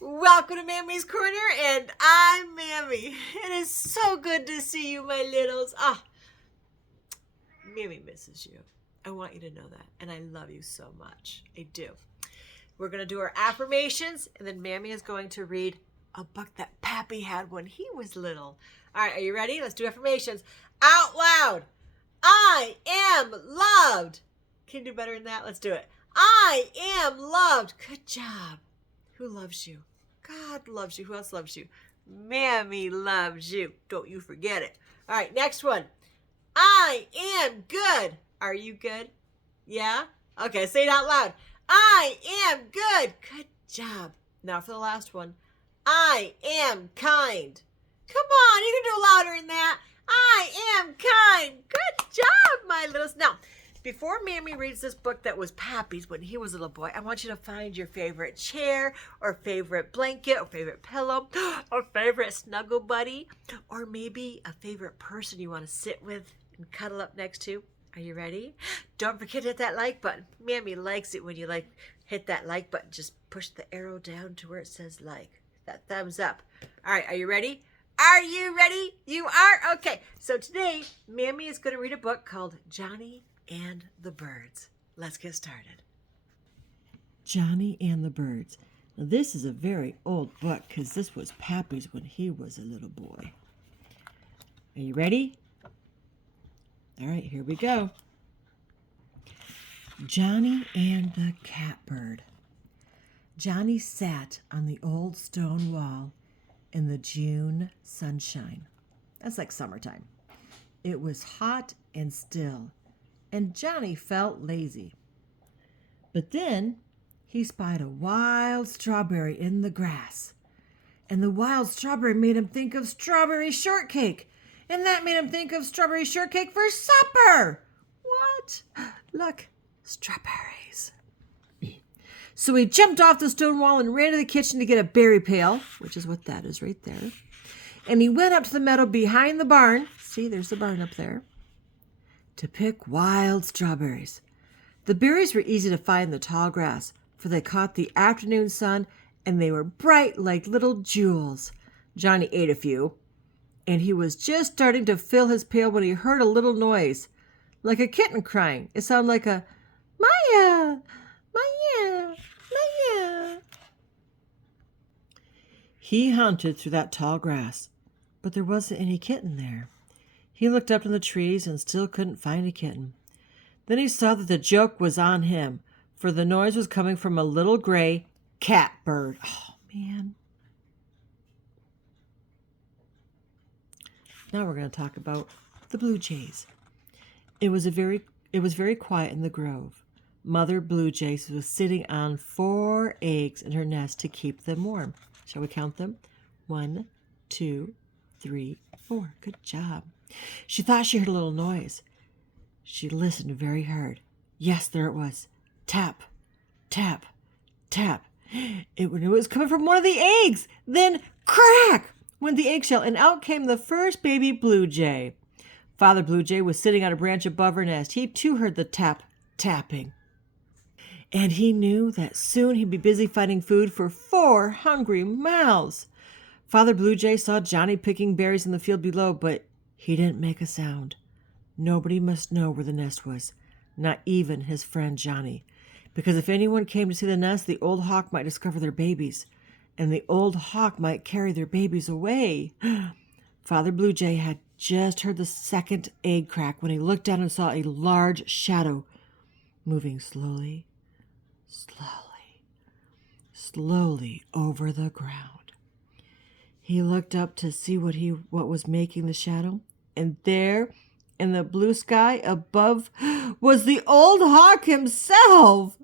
Welcome to Mammy's Corner, and I'm Mammy. It is so good to see you, my littles. Mammy misses you. I want you to know that, and I love you so much. I do. We're going to do our affirmations, and then Mammy is going to read a book that Pappy had when he was little. All right, are you ready? Let's do affirmations. Out loud. I am loved. Can you do better than that? Let's do it. I am loved. Good job. Who loves you? God loves you. Who else loves you? Mammy loves you. Don't you forget it. All right, next one. I am good. Are you good? Yeah? Okay, say it out loud. I am good. Good job. Now for the last one. I am kind. Come on, you can do louder than that. I am kind. Good job, my little. Now, before Mammy reads this book that was Pappy's when he was a little boy, I want you to find your favorite chair or favorite blanket or favorite pillow or favorite snuggle buddy or maybe a favorite person you want to sit with and cuddle up next to. Are you ready? Don't forget to hit that like button. Mammy likes it when you hit that like button. Just push the arrow down to where it says like. That thumbs up. All right, are you ready? Are you ready? You are? Okay. So today, Mammy is going to read a book called Johnny and the Birds. Let's get started. Johnny and the Birds. Now, this is a very old book because this was Pappy's when he was a little boy. Are you ready? All right, here we go. Johnny and the Catbird. Johnny sat on the old stone wall in the June sunshine. That's like summertime. It was hot and still, and Johnny felt lazy. But then he spied a wild strawberry in the grass, and the wild strawberry made him think of strawberry shortcake, and that made him think of strawberry shortcake for supper. What? Look, strawberries. So he jumped off the stone wall and ran to the kitchen to get a berry pail, which is what that is right there. And he went up to the meadow behind the barn. See, there's the barn up there. To pick wild strawberries. The berries were easy to find in the tall grass, for they caught the afternoon sun and they were bright like little jewels. Johnny ate a few, and he was just starting to fill his pail when he heard a little noise, like a kitten crying. It sounded like a Maya, Maya, Maya. He hunted through that tall grass, but there wasn't any kitten there. He looked up in the trees and still couldn't find a kitten. Then he saw that the joke was on him, for the noise was coming from a little gray catbird. Oh, man. Now we're going to talk about the blue jays. It was very quiet in the grove. Mother Blue Jay was sitting on 4 eggs in her nest to keep them warm. Shall we count them? 1, 2, 3, 4. Good job. She thought she heard a little noise. She listened very hard. Yes, there it was. Tap, tap, tap. It was coming from one of the eggs. Then crack went the eggshell, and out came the first baby blue jay. Father Blue Jay was sitting on a branch above her nest. He too heard the tap, tapping. And he knew that soon he'd be busy finding food for 4 hungry mouths. Father Blue Jay saw Johnny picking berries in the field below, but he didn't make a sound. Nobody must know where the nest was, not even his friend Johnny, because if anyone came to see the nest, the old hawk might discover their babies, and the old hawk might carry their babies away. Father Blue Jay had just heard the second egg crack when he looked down and saw a large shadow moving slowly over the ground. He looked up to see what was making the shadow, and there in the blue sky above was the old hawk himself.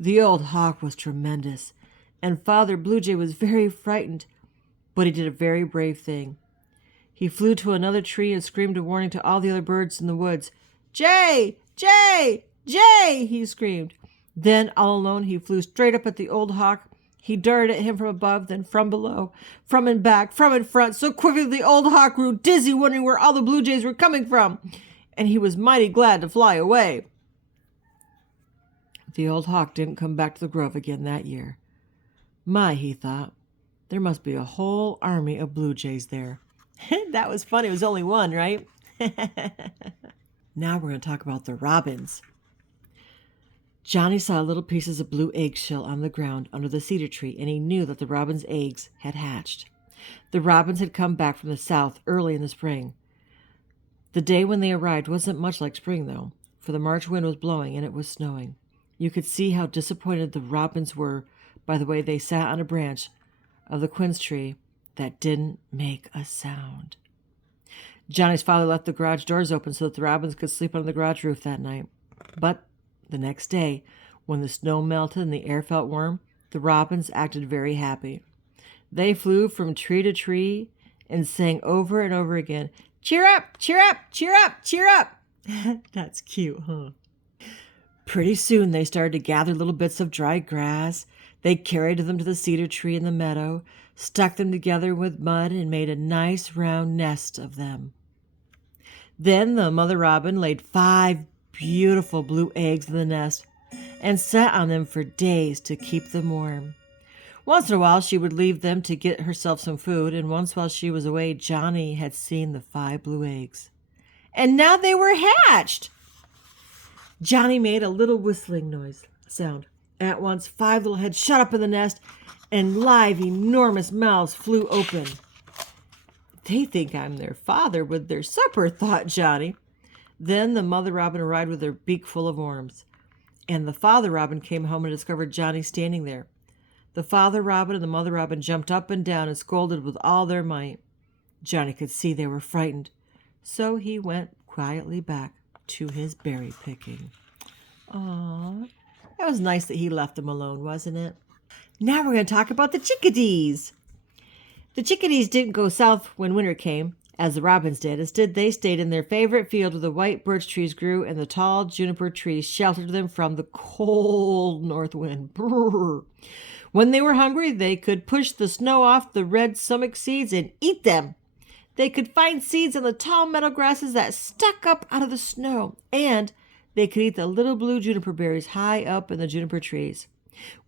The old hawk was tremendous, and Father Blue Jay was very frightened, but he did a very brave thing. He flew to another tree and screamed a warning to all the other birds in the woods. Jay! Jay! Jay! He screamed. Then, all alone, he flew straight up at the old hawk. He darted at him from above, then from below, from in back, from in front, so quickly the old hawk grew dizzy, wondering where all the blue jays were coming from, and he was mighty glad to fly away. The old hawk didn't come back to the grove again that year. My, he thought, there must be a whole army of blue jays there. That was funny. It was only one, right? Now we're going to talk about the robins. Johnny saw little pieces of blue eggshell on the ground under the cedar tree, and he knew that the robins' eggs had hatched. The robins had come back from the south early in the spring. The day when they arrived wasn't much like spring, though, for the March wind was blowing and it was snowing. You could see how disappointed the robins were by the way they sat on a branch of the quince tree that didn't make a sound. Johnny's father left the garage doors open so that the robins could sleep on the garage roof that night. But the next day, when the snow melted and the air felt warm, the robins acted very happy. They flew from tree to tree and sang over and over again, "Cheer up, cheer up, cheer up, cheer up." That's cute, huh? Pretty soon they started to gather little bits of dry grass. They carried them to the cedar tree in the meadow, stuck them together with mud, and made a nice round nest of them. Then the mother robin laid 5 beautiful blue eggs in the nest and sat on them for days to keep them warm. Once in a while she would leave them to get herself some food, and once while she was away Johnny had seen the 5 blue eggs. And now they were hatched! Johnny made a little whistling sound. At once 5 little heads shot up in the nest, and live, enormous mouths flew open. They think I'm their father with their supper, thought Johnny. Then the mother robin arrived with her beak full of worms, and the father robin came home and discovered Johnny standing there. The father robin and the mother robin jumped up and down and scolded with all their might. Johnny could see they were frightened, so he went quietly back to his berry picking. Aww, that was nice that he left them alone, wasn't it? Now we're going to talk about the chickadees. The chickadees didn't go south when winter came, as the robins did. Instead, they stayed in their favorite field where the white birch trees grew and the tall juniper trees sheltered them from the cold north wind. Brrr. When they were hungry, they could push the snow off the red sumach seeds and eat them. They could find seeds on the tall meadow grasses that stuck up out of the snow, and they could eat the little blue juniper berries high up in the juniper trees.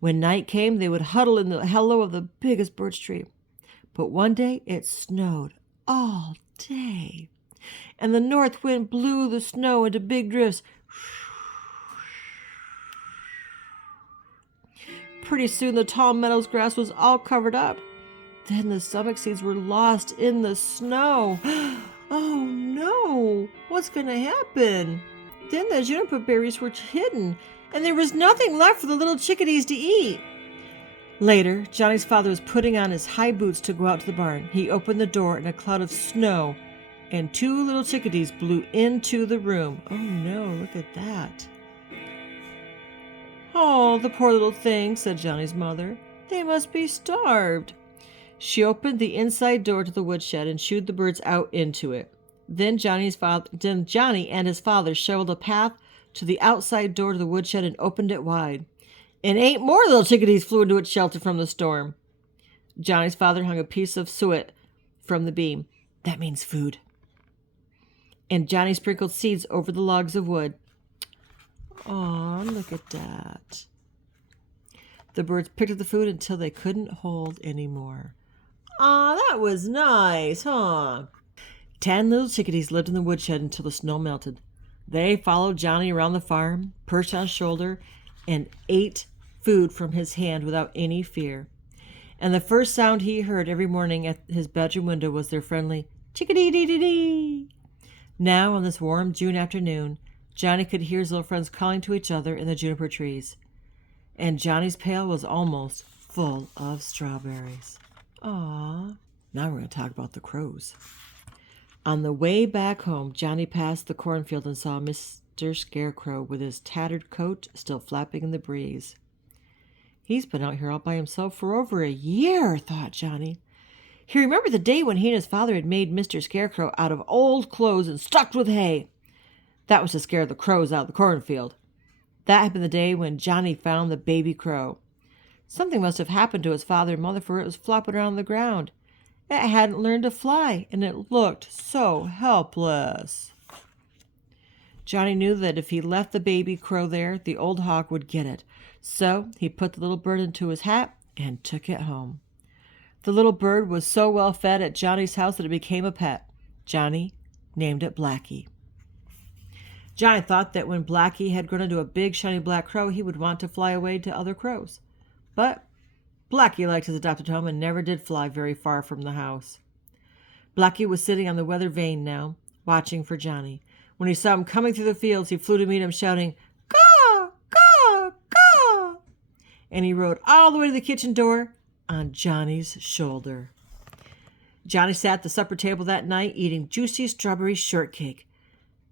When night came, they would huddle in the hollow of the biggest birch tree. But one day it snowed all day, and the north wind blew the snow into big drifts. Pretty soon the tall meadow's grass was all covered up. Then the sumach seeds were lost in the snow. Oh no! What's going to happen? Then the juniper berries were hidden, and there was nothing left for the little chickadees to eat. Later, Johnny's father was putting on his high boots to go out to the barn. He opened the door, and a cloud of snow and 2 little chickadees blew into the room. Oh no, look at that. "Oh, the poor little things," said Johnny's mother. "They must be starved." She opened the inside door to the woodshed and shooed the birds out into it. Then Johnny and his father shoveled a path to the outside door to the woodshed and opened it wide. And 8 more little chickadees flew into its shelter from the storm. Johnny's father hung a piece of suet from the beam. That means food. And Johnny sprinkled seeds over the logs of wood. Aw, look at that. The birds picked up the food until they couldn't hold any more. Aw, that was nice, huh? 10 little chickadees lived in the woodshed until the snow melted. They followed Johnny around the farm, perched on his shoulder, and ate food from his hand without any fear. And the first sound he heard every morning at his bedroom window was their friendly chickadee-dee-dee-dee. Now, on this warm June afternoon, Johnny could hear his little friends calling to each other in the juniper trees. And Johnny's pail was almost full of strawberries. Aww. Now we're going to talk about the crows. On the way back home, Johnny passed the cornfield and saw Mr. Scarecrow with his tattered coat still flapping in the breeze. He's been out here all by himself for over a year, thought Johnny. He remembered the day when he and his father had made Mr. Scarecrow out of old clothes and stuffed with hay. That was to scare the crows out of the cornfield. That had been the day when Johnny found the baby crow. Something must have happened to his father and mother, for it was flopping around on the ground. It hadn't learned to fly, and it looked so helpless. Johnny knew that if he left the baby crow there, the old hawk would get it. So he put the little bird into his hat and took it home. The little bird was so well fed at Johnny's house that it became a pet. Johnny named it Blackie. Johnny thought that when Blackie had grown into a big, shiny black crow, he would want to fly away to other crows. But Blackie liked his adopted home and never did fly very far from the house. Blackie was sitting on the weather vane now, watching for Johnny. When he saw him coming through the fields, he flew to meet him, shouting, "Caw, caw, caw!" And he rode all the way to the kitchen door on Johnny's shoulder. Johnny sat at the supper table that night eating juicy strawberry shortcake.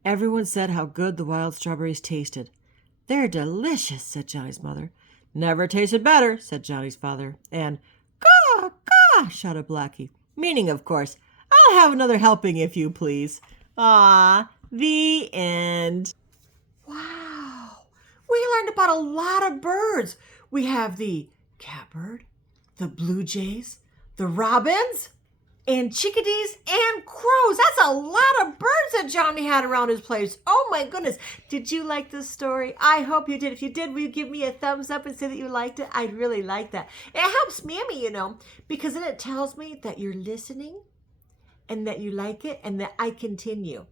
Everyone said how good the wild strawberries tasted. "They're delicious," said Johnny's mother. "Never tasted better," said Johnny's father. And "Caw, caw!" shouted Blackie, meaning, of course, "I'll have another helping if you please." Ah, the end. Wow, we learned about a lot of birds. We have the catbird, the blue jays, the robins, and chickadees and crows. That's a lot of birds that Johnny had around his place. Oh my goodness. Did you like this story? I hope you did. If you did, will you give me a thumbs up and say that you liked it? I'd really like that. It helps Mammy, because then it tells me that you're listening and that you like it and that I continue.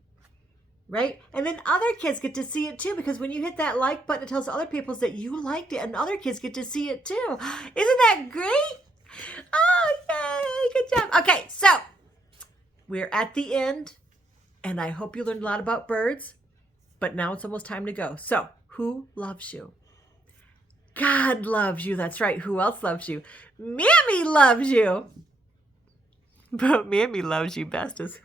Right? And then other kids get to see it too, because when you hit that like button, it tells other people that you liked it and other kids get to see it too. Isn't that great? Oh, yay. Good job. Okay, so we're at the end, and I hope you learned a lot about birds, but now it's almost time to go. So, who loves you? God loves you. That's right. Who else loves you? Mammy loves you. But Mammy loves you best. Until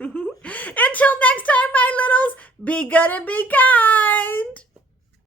next time, my littles, be good and be kind.